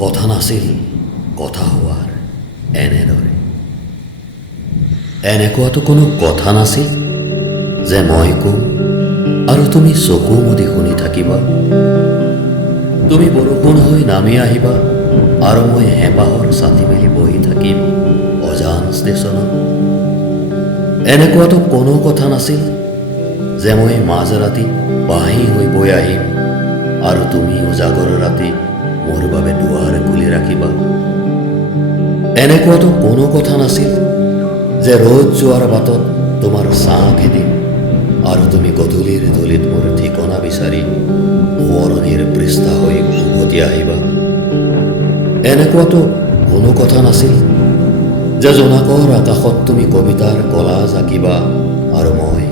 কথা নাছিল কথা হোৱাৰ এনেদৰে। এনেকুৱাতো কোনো কথা নাছিল যে মই কম আৰু তুমি চকু মুদি শুনি থাকিবা। তুমি বৰষুণ হৈ নামি আহিবা আৰু মই হেঁপাহৰ ছাতি মেলি বহি থাকিম অজান ষ্টেচনত। এনেকুৱাতো কোনো কথা নাছিল যে মই মাজৰাতি বাঁহী হৈ বৈ আহিম আৰু তুমি উজাগৰ ৰাতি মোৰ বাবে দুৱাৰ খুলি ৰাখিবা। এনেকুৱাতো কোনো কথা নাছিল যে ৰ'দ যোৱাৰ বাটত তোমাৰ ছাঁ খেদিম আৰু তুমি গধূলিৰ ধূলিত মোৰ ঠিকনা বিচাৰি সোঁৱৰণিৰ পৃষ্ঠা হৈ উভতি আহিবা। এনেকুৱাতো কোনো কথা নাছিল যে জোনাকৰ আকাশত তুমি কবিতাৰ কলাজ আঁকিবা আৰু মই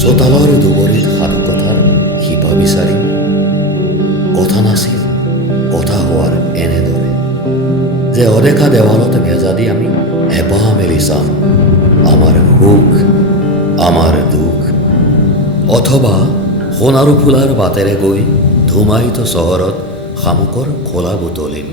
চোতালৰ দুবৰিত সাধুকথাৰ শিপা বিচাৰিম। কথা নাছিল কথা হোৱাৰ এনেদৰে যে অদেখা দেৱালত ভেজা দি আমি হেঁপাহ মেলি চাম আমাৰ সুখ আমাৰ দুখ, অথবা সোণাৰু ফুলাৰ বাটেৰে গৈ ধুমায়িত চহৰত শামুকৰ খোলা বুটলিম।